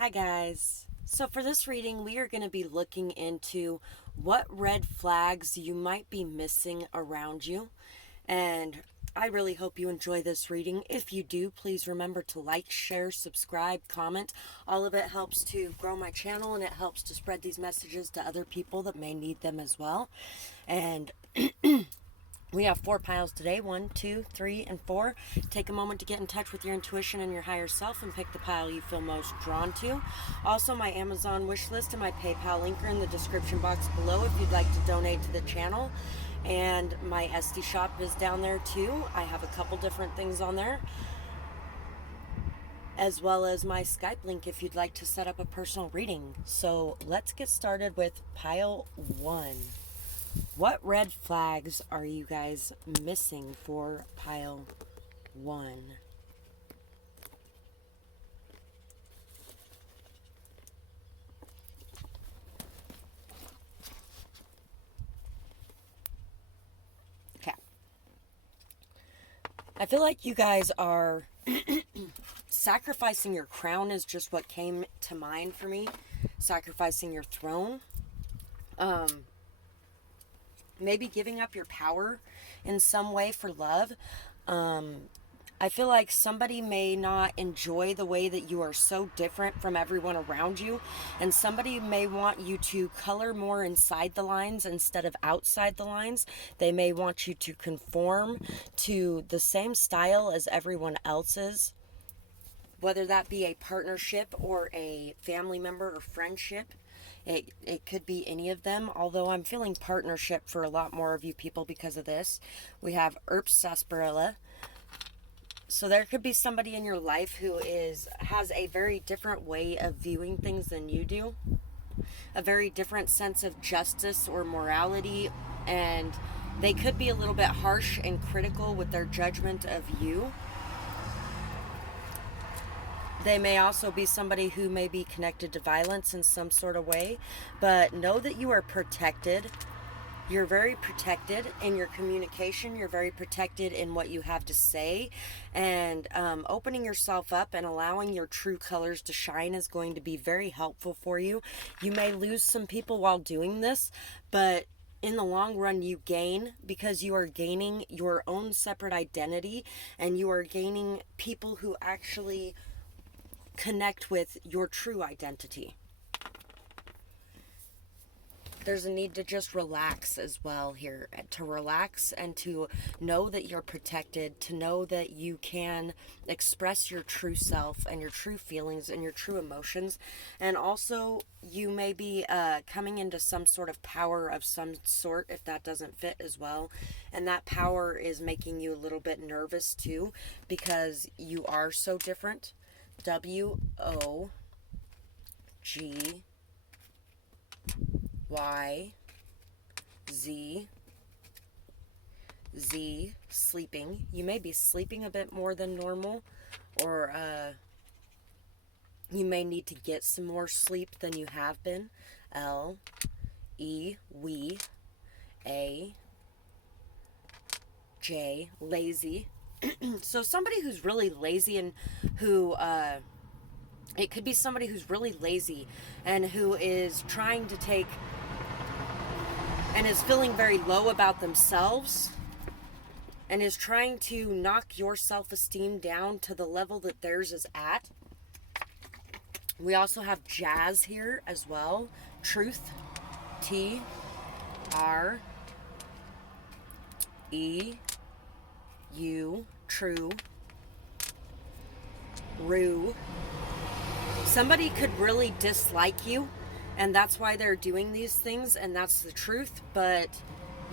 Hi guys. So for this reading, we are going to be looking into what red flags you might be missing around you. And I really hope you enjoy this reading. If you do, please remember to like, share, subscribe, comment. All of it helps to grow my channel, and it helps to spread these messages to other people that may need them as well. And we have 4 piles today, 1, 2, 3, and 4. Take a moment to get in touch with your intuition and your higher self and pick the pile you feel most drawn to. Also, my Amazon wish list and my PayPal link are in the description box below if you'd like to donate to the channel. And my esty shop is down there too. I have a couple different things on there, as well as my Skype link if you'd like to set up a personal reading. So let's get started with pile 1. What red flags are you guys missing for pile 1? Okay. I feel like you guys are sacrificing your crown is just what came to mind for me. Sacrificing your throne. Maybe giving up your power in some way for love. I feel like somebody may not enjoy the way that you are so different from everyone around you, and somebody may want you to color more inside the lines instead of outside the lines. They may want you to conform to the same style as everyone else's, whether that be a partnership or a family member or friendship. It could be any of them, although I'm feeling partnership for a lot more of you people because of this. We have Herbs Sarsaparilla. So there could be somebody in your life who has a very different way of viewing things than you do. A very different sense of justice or morality, and they could be a little bit harsh and critical with their judgment of you. They may also be somebody who may be connected to violence in some sort of way, but know that you are protected. You're very protected in your communication. You're very protected in what you have to say, and opening yourself up and allowing your true colors to shine is going to be very helpful for you. You may lose some people while doing this, but in the long run you gain, because you are gaining your own separate identity, and you are gaining people who actually connect with your true identity. There's a need to just relax as well here, to relax and to know that you're protected, to know that you can express your true self and your true feelings and your true emotions. And also you may be coming into some sort of power of some sort, if that doesn't fit as well. And that power is making you a little bit nervous too, because you are so different. WOGYZ, sleeping. You may be sleeping a bit more than normal, or you may need to get some more sleep than you have been. LEWAJ, lazy. So somebody who's really lazy and who it could be somebody who's really lazy and who is trying to take and is feeling very low about themselves and is trying to knock your self-esteem down to the level that theirs is at. We also have Jazz here as well. Truth. TREU. True. Rue. Somebody could really dislike you, and that's why they're doing these things, and that's the truth, but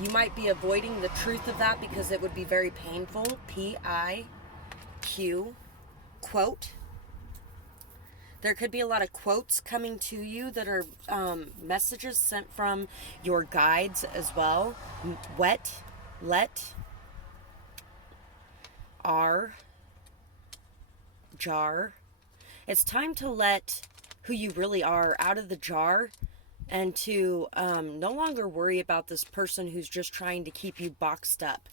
you might be avoiding the truth of that because it would be very painful. PIQ. Quote. There could be a lot of quotes coming to you that are messages sent from your guides as well. Wet. Let. Jar. It's time to let who you really are out of the jar, and to no longer worry about this person who's just trying to keep you boxed up.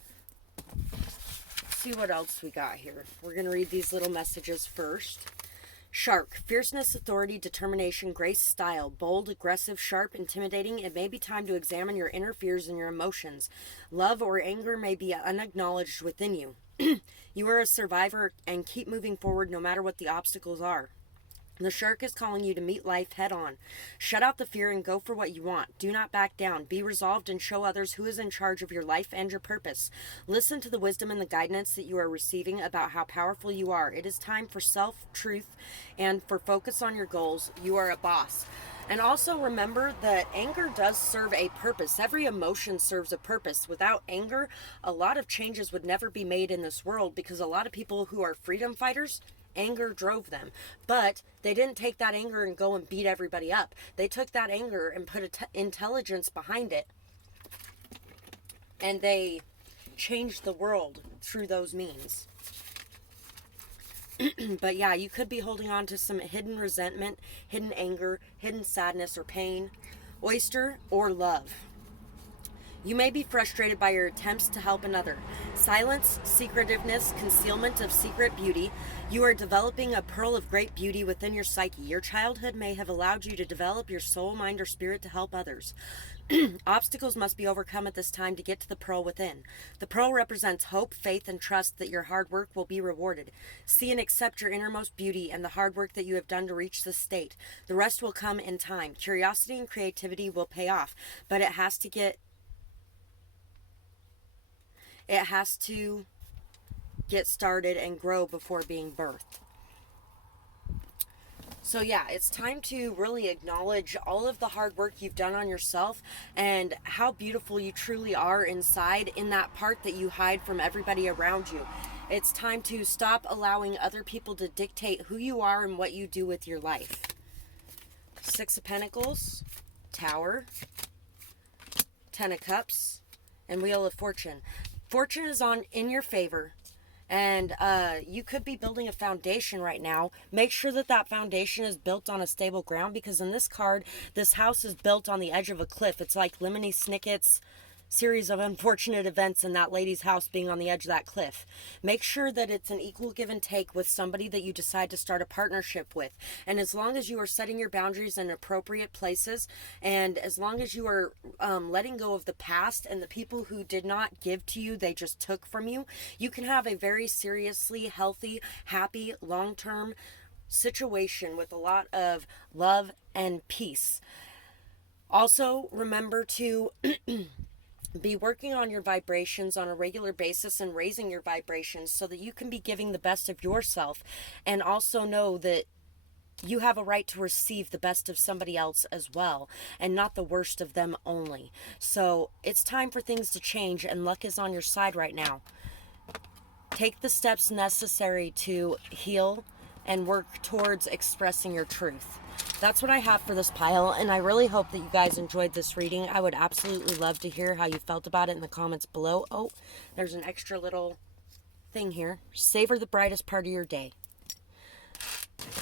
Let's see what else we got here. We're going to read these little messages first. Shark, fierceness, authority, determination, grace, style, bold, aggressive, sharp, intimidating. It may be time to examine your inner fears and your emotions. Love or anger may be unacknowledged within you. You are a survivor and keep moving forward no matter what the obstacles are. The shark is calling you to meet life head on. Shut out the fear and go for what you want. Do not back down. Be resolved and show others who is in charge of your life and your purpose. Listen to the wisdom and the guidance that you are receiving about how powerful you are. It is time for self-truth and for focus on your goals. You are a boss. And also remember that anger does serve a purpose. Every emotion serves a purpose. Without anger, a lot of changes would never be made in this world, because a lot of people who are freedom fighters, anger drove them. But they didn't take that anger and go and beat everybody up. They took that anger and put intelligence behind it. And they changed the world through those means. But yeah, you could be holding on to some hidden resentment, hidden anger, hidden sadness or pain. Oyster or love. You may be frustrated by your attempts to help another. Silence, secretiveness, concealment of secret beauty. You are developing a pearl of great beauty within your psyche. Your childhood may have allowed you to develop your soul, mind, or spirit to help others. Obstacles must be overcome at this time to get to the pearl within. The pearl represents hope, faith, and trust that your hard work will be rewarded. See and accept your innermost beauty and the hard work that you have done to reach this state. The rest will come in time. Curiosity and creativity will pay off, but it has to get started and grow before being birthed. So yeah, it's time to really acknowledge all of the hard work you've done on yourself and how beautiful you truly are inside, in that part that you hide from everybody around you. It's time to stop allowing other people to dictate who you are and what you do with your life. Six of Pentacles, Tower, Ten of Cups, and Wheel of Fortune. Fortune is in your favor. And you could be building a foundation right now. Make sure that that foundation is built on a stable ground, because in this card, this house is built on the edge of a cliff. It's like Lemony Snicket's series of unfortunate events and that lady's house being on the edge of that cliff. Make sure that it's an equal give and take with somebody that you decide to start a partnership with. And as long as you are setting your boundaries in appropriate places, and as long as you are letting go of the past and the people who did not give to you, they just took from you, you can have a very seriously healthy, happy, long-term situation with a lot of love and peace. Also, remember to be working on your vibrations on a regular basis and raising your vibrations so that you can be giving the best of yourself, and also know that you have a right to receive the best of somebody else as well, and not the worst of them only. So it's time for things to change, and luck is on your side right now. Take the steps necessary to heal and work towards expressing your truth. That's what I have for this pile, and I really hope that you guys enjoyed this reading. I would absolutely love to hear how you felt about it in the comments below. Oh, there's an extra little thing here. Savor the brightest part of your day.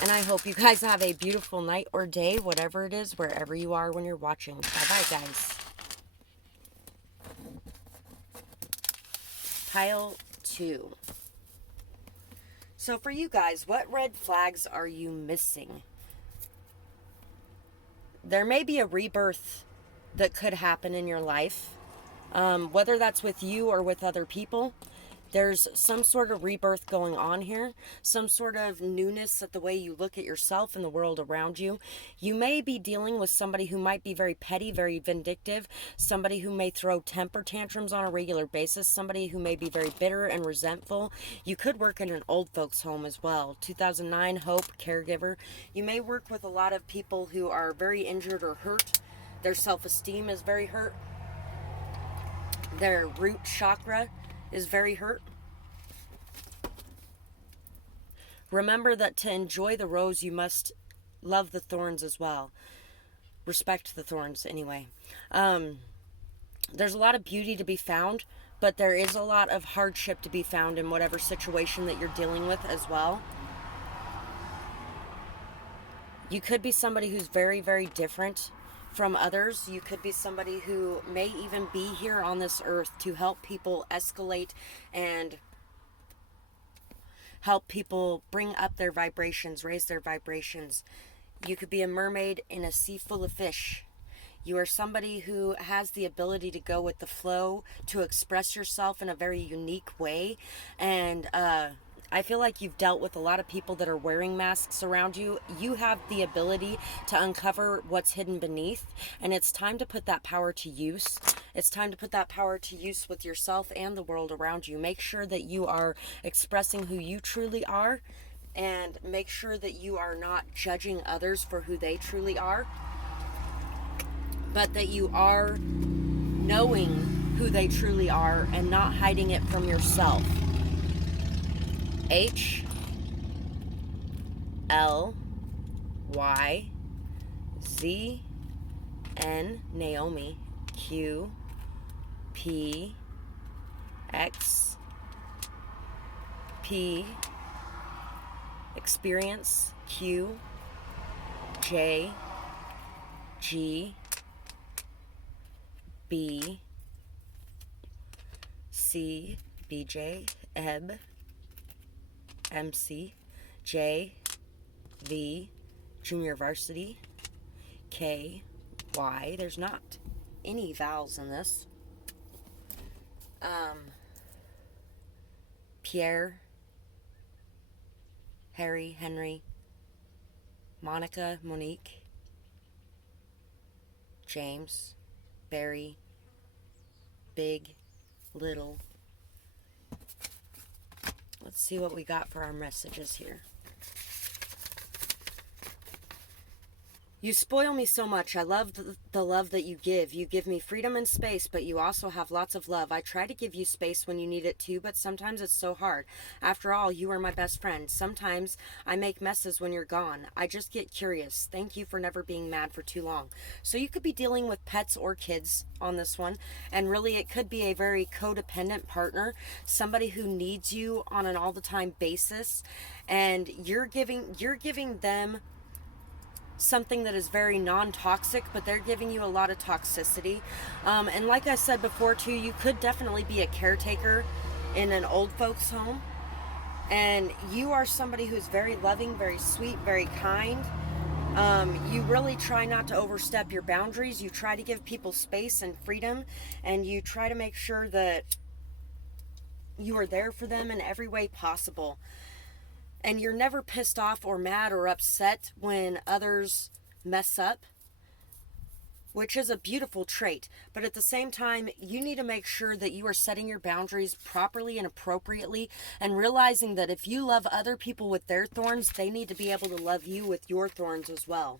And I hope you guys have a beautiful night or day, whatever it is, wherever you are when you're watching. Bye-bye, guys. Pile 2. So for you guys, what red flags are you missing? There may be a rebirth that could happen in your life, whether that's with you or with other people. There's some sort of rebirth going on here, some sort of newness at the way you look at yourself and the world around you. You may be dealing with somebody who might be very petty, very vindictive, somebody who may throw temper tantrums on a regular basis, somebody who may be very bitter and resentful. You could work in an old folks home as well. 2009, Hope, caregiver. You may work with a lot of people who are very injured or hurt. Their self-esteem is very hurt. Their root chakra is very hurt. Remember that to enjoy the rose, you must love the thorns as well. Respect the thorns, anyway. There's a lot of beauty to be found, but there is a lot of hardship to be found in whatever situation that you're dealing with as well. You could be somebody who's very, very different from others. You could be somebody who may even be here on this earth to help people escalate and help people bring up their vibrations, raise their vibrations. You could be a mermaid in a sea full of fish. You are somebody who has the ability to go with the flow, to express yourself in a very unique way. And I feel like you've dealt with a lot of people that are wearing masks around you. You have the ability to uncover what's hidden beneath, and it's time to put that power to use. It's time to put that power to use with yourself and the world around you. Make sure that you are expressing who you truly are, and make sure that you are not judging others for who they truly are, but that you are knowing who they truly are and not hiding it from yourself. HLYZN Naomi QPXP Experience QJGB CBJ Eb MC JV Junior Varsity KY. There's not any vowels in this. Pierre, Harry, Henry, Monica, Monique, James, Barry, Big, Little. Let's see what we got for our messages here. You spoil me so much. I love the love that you give. You give me freedom and space, but you also have lots of love. I try to give you space when you need it too, but sometimes it's so hard. After all, you are my best friend. Sometimes I make messes when you're gone. I just get curious. Thank you for never being mad for too long. So you could be dealing with pets or kids on this one, and really it could be a very codependent partner, somebody who needs you on an all the time basis, and you're giving them something that is very non-toxic, but they're giving you a lot of toxicity. And like I said before too, you could definitely be a caretaker in an old folks home, and you are somebody who's very loving, very sweet, very kind. You really try not to overstep your boundaries. You try to give people space and freedom, and you try to make sure that you are there for them in every way possible. And you're never pissed off or mad or upset when others mess up, which is a beautiful trait. But at the same time, you need to make sure that you are setting your boundaries properly and appropriately, and realizing that if you love other people with their thorns, they need to be able to love you with your thorns as well.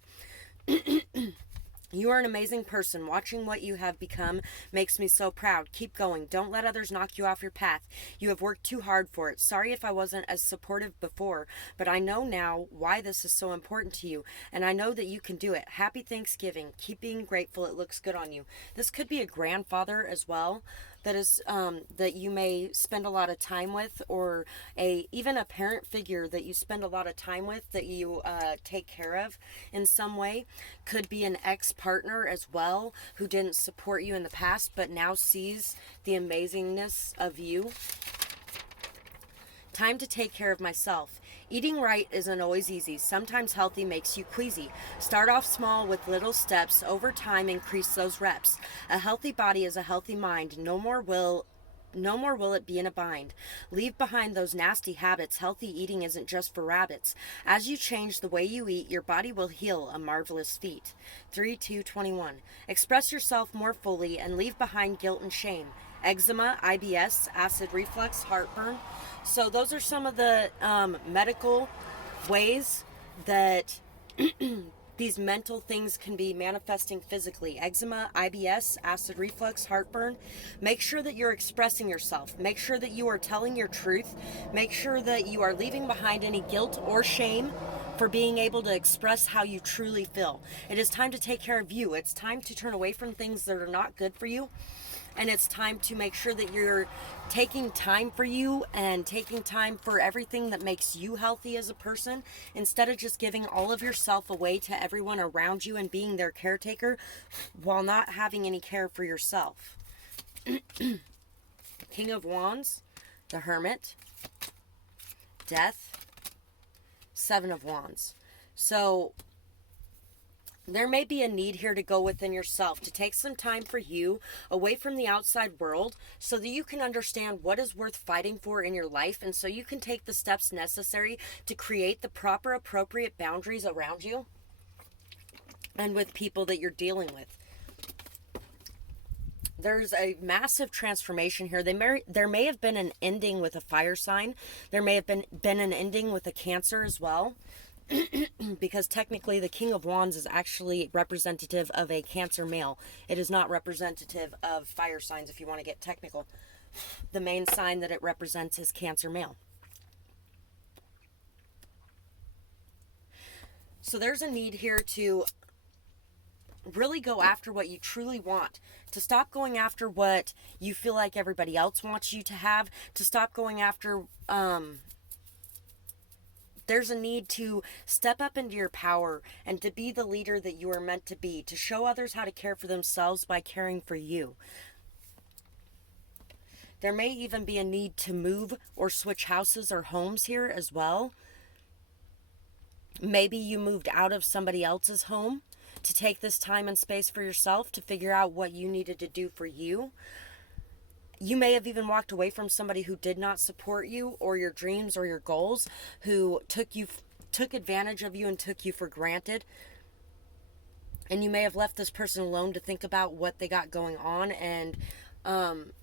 You are an amazing person. Watching what you have become makes me so proud. Keep going. Don't let others knock you off your path. You have worked too hard for it. Sorry if I wasn't as supportive before, but I know now why this is so important to you, and I know that you can do it. Happy Thanksgiving. Keep being grateful. It looks good on you. This could be a grandfather as well that is that you may spend a lot of time with, or even a parent figure that you spend a lot of time with, that you take care of in some way. Could be an ex-partner as well who didn't support you in the past but now sees the amazingness of you. Time to take care of myself. Eating right isn't always easy. Sometimes healthy makes you queasy. Start off small with little steps. Over time, increase those reps. A healthy body is a healthy mind. No more will it be in a bind. Leave behind those nasty habits. Healthy eating isn't just for rabbits. As you change the way you eat, your body will heal, a marvelous feat. 3-2-21. Express yourself more fully and leave behind guilt and shame. Eczema, IBS, acid reflux, heartburn. So those are some of the medical ways that these mental things can be manifesting physically. Eczema, IBS, acid reflux, heartburn. Make sure that you're expressing yourself. Make sure that you are telling your truth. Make sure that you are leaving behind any guilt or shame for being able to express how you truly feel. It is time to take care of you. It's time to turn away from things that are not good for you. And it's time to make sure that you're taking time for you and taking time for everything that makes you healthy as a person, instead of just giving all of yourself away to everyone around you and being their caretaker while not having any care for yourself. King of Wands, the Hermit, Death, Seven of Wands. So there may be a need here to go within yourself, to take some time for you away from the outside world so that you can understand what is worth fighting for in your life, and so you can take the steps necessary to create the proper, appropriate boundaries around you and with people that you're dealing with. There's a massive transformation here. There may have been an ending with a fire sign. There may have been an ending with a Cancer as well. Because technically the King of Wands is actually representative of a Cancer male. It is not representative of fire signs, if you want to get technical. The main sign that it represents is Cancer male. So there's a need here to really go after what you truly want, to stop going after what you feel like everybody else wants you to have, to stop going after there's a need to step up into your power and to be the leader that you are meant to be, to show others how to care for themselves by caring for you. There may even be a need to move or switch houses or homes here as well. Maybe you moved out of somebody else's home to take this time and space for yourself, to figure out what you needed to do for you. You may have even walked away from somebody who did not support you or your dreams or your goals, who took advantage of you and took you for granted. And you may have left this person alone to think about what they got going on. And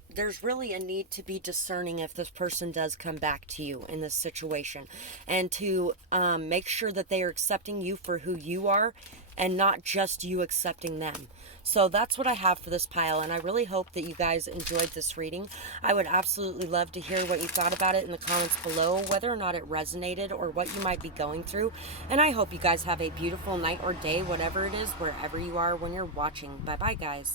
there's really a need to be discerning if this person does come back to you in this situation, and to make sure that they are accepting you for who you are and not just you accepting them. So that's what I have for this pile, and I really hope that you guys enjoyed this reading. I would absolutely love to hear what you thought about it in the comments below, whether or not it resonated or what you might be going through. And I hope you guys have a beautiful night or day, whatever it is, wherever you are when you're watching. Bye-bye, guys.